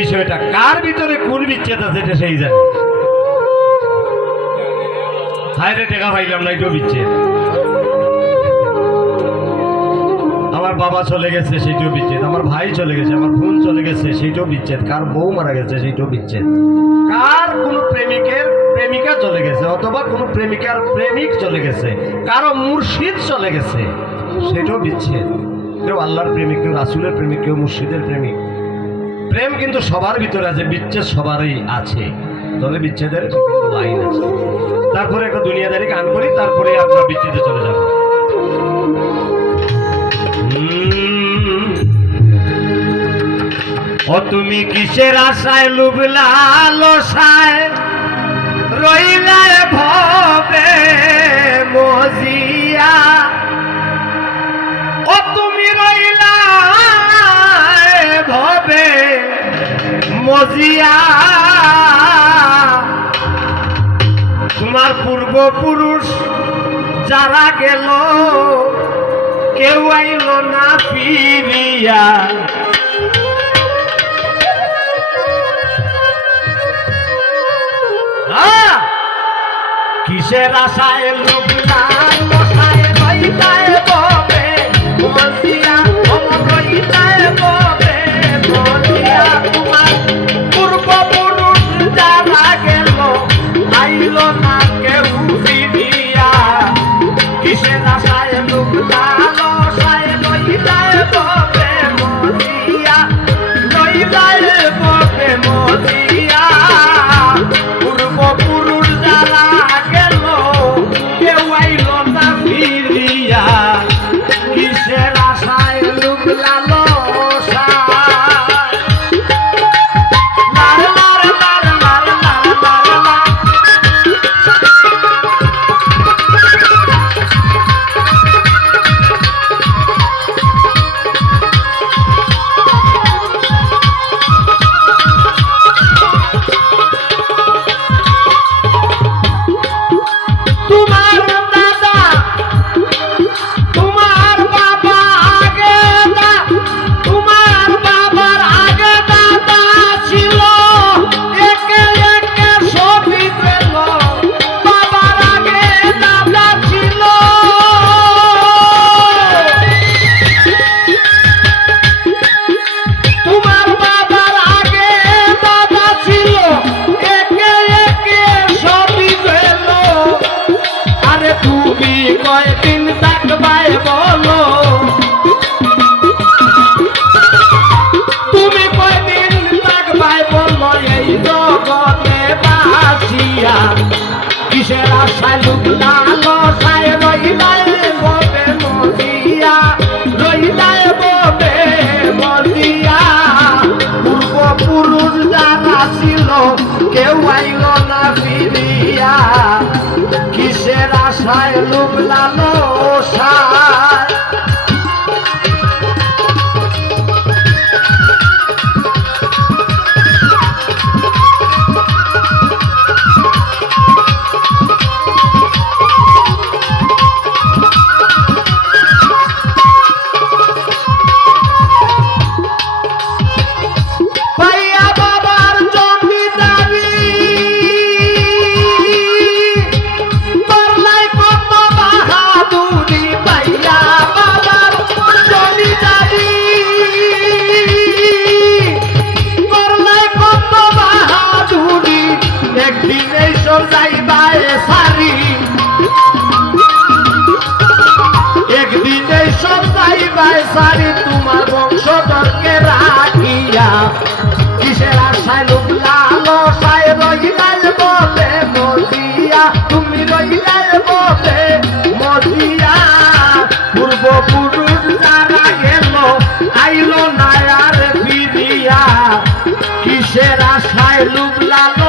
বিষয়টা। কার ভিতরে কোন বিচ্ছেদ আছে এটা সেই জানে। হায় রে, টেকা পাইলাম না, এটাও বিচ্ছেদ। আমার বাবা চলে গেছে সেইটাও বিচ্ছেদ। আমার ভাই চলে গেছে, আমার বোন চলে গেছে সেইটাও বিচ্ছেদ। কার বউ মারা গেছে সেইটাও বিচ্ছেদ। কার কোনো প্রেমিকের প্রেমিকা চলে গেছে, অথবা কোনো প্রেমিকার প্রেমিক চলে গেছে, কারও মুর্শিদ চলে গেছে, সেটাও বিচ্ছেদ। কেউ আল্লাহর প্রেমিক, কেউ রাসুলের প্রেমিক, কেউ মুর্শিদের প্রেমিক। প্রেম কিন্তু সবার ভিতরে আছে, বিচ্ছেদ সবারই আছে। তবে বিচ্ছেদের লাইন আছে। তারপরে একটা দুনিয়াদারি গান করি, তারপরে আপনার বিচ্ছেদে চলে যাব। ও তুমি কিসের আশায় লুবলা লসায় রইলায় ভবে মজিয়া? ও তুমি রইলা ভবে মজিয়া। তোমার পূর্বপুরুষ যারা গেল কেউ আইল না ফিরিয়া? কিসের আশায় লুবলা আশায় তুমি কয়দিন থাকবাই বলো। তুমি কয়দিন থাকবাই বলো এই জগতে বাঁচিয়া। কিসের আশায় লুকলা আশায় দিনে সজাইবাই সারি একদিনে সজাইবাই সারি তোমার বংশধরকে রাখিয়া। কিসের আশায় লোক লাল সায় রহিলাল বলে মজিয়া? তুমি রহিলাল বলে মজিয়া। পূর্বপুরুষ যারা গেল, আইল নায়ার ফিরিয়া। কিসের আশায় লোক লাল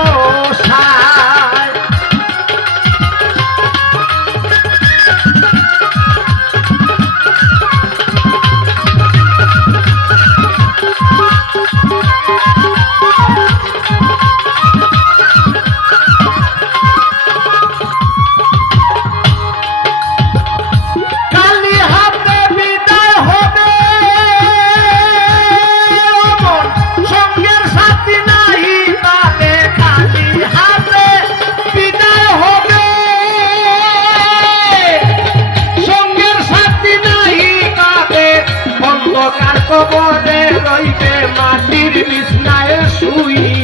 হইতে মাটির বিছনায় শুই।